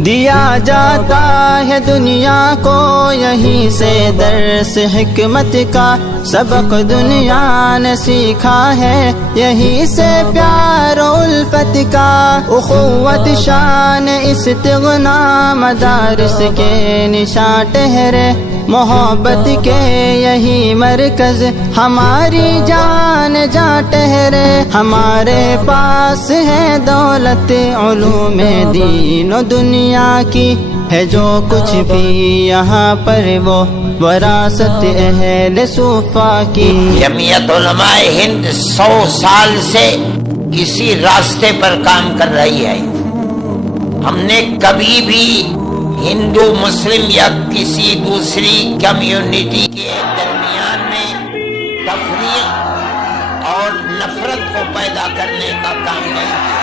दिया जाता है दुनिया को यहीं से दर्स हिकमत का, सबक दुनिया ने सीखा है यहीं से प्यार उल्फत का। उखुवत शान इस्तिग़ना मदारिस के निशान ठहरे, मोहब्बत के यही मरकज हमारी जान जा ठहरे। हमारे पास है दौलत उलूम दीन और दुनिया की, है जो कुछ भी यहाँ पर वो वरासत अहले सूफा की। जमीयत उलमाए हिंद 100 साल से इसी रास्ते पर काम कर रही है। हमने कभी भी हिंदू मुस्लिम या किसी दूसरी कम्युनिटी के दरमियान में तफरीक और नफरत को पैदा करने का काम नहीं किया।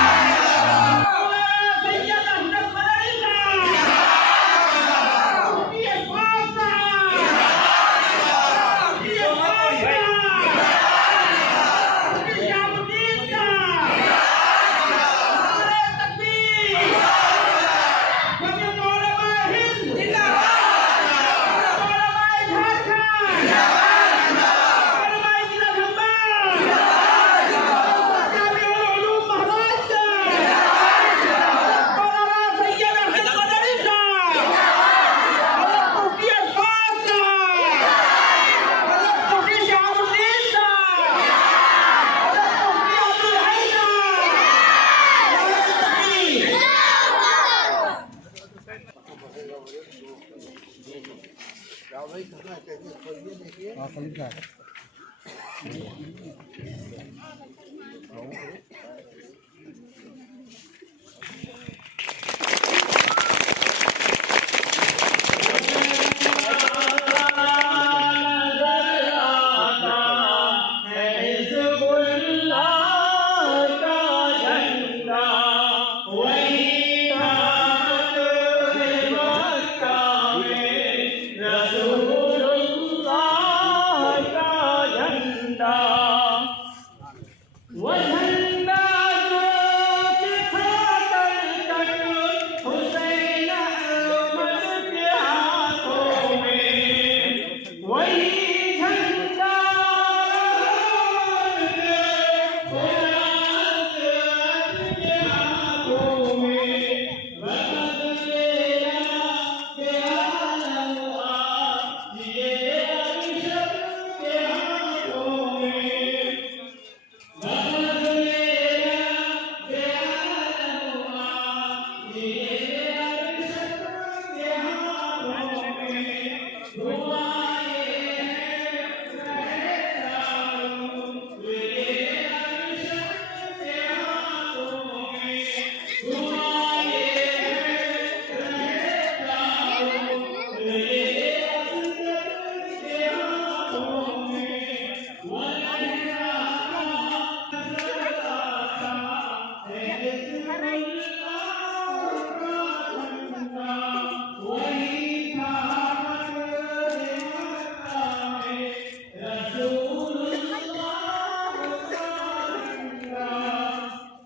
One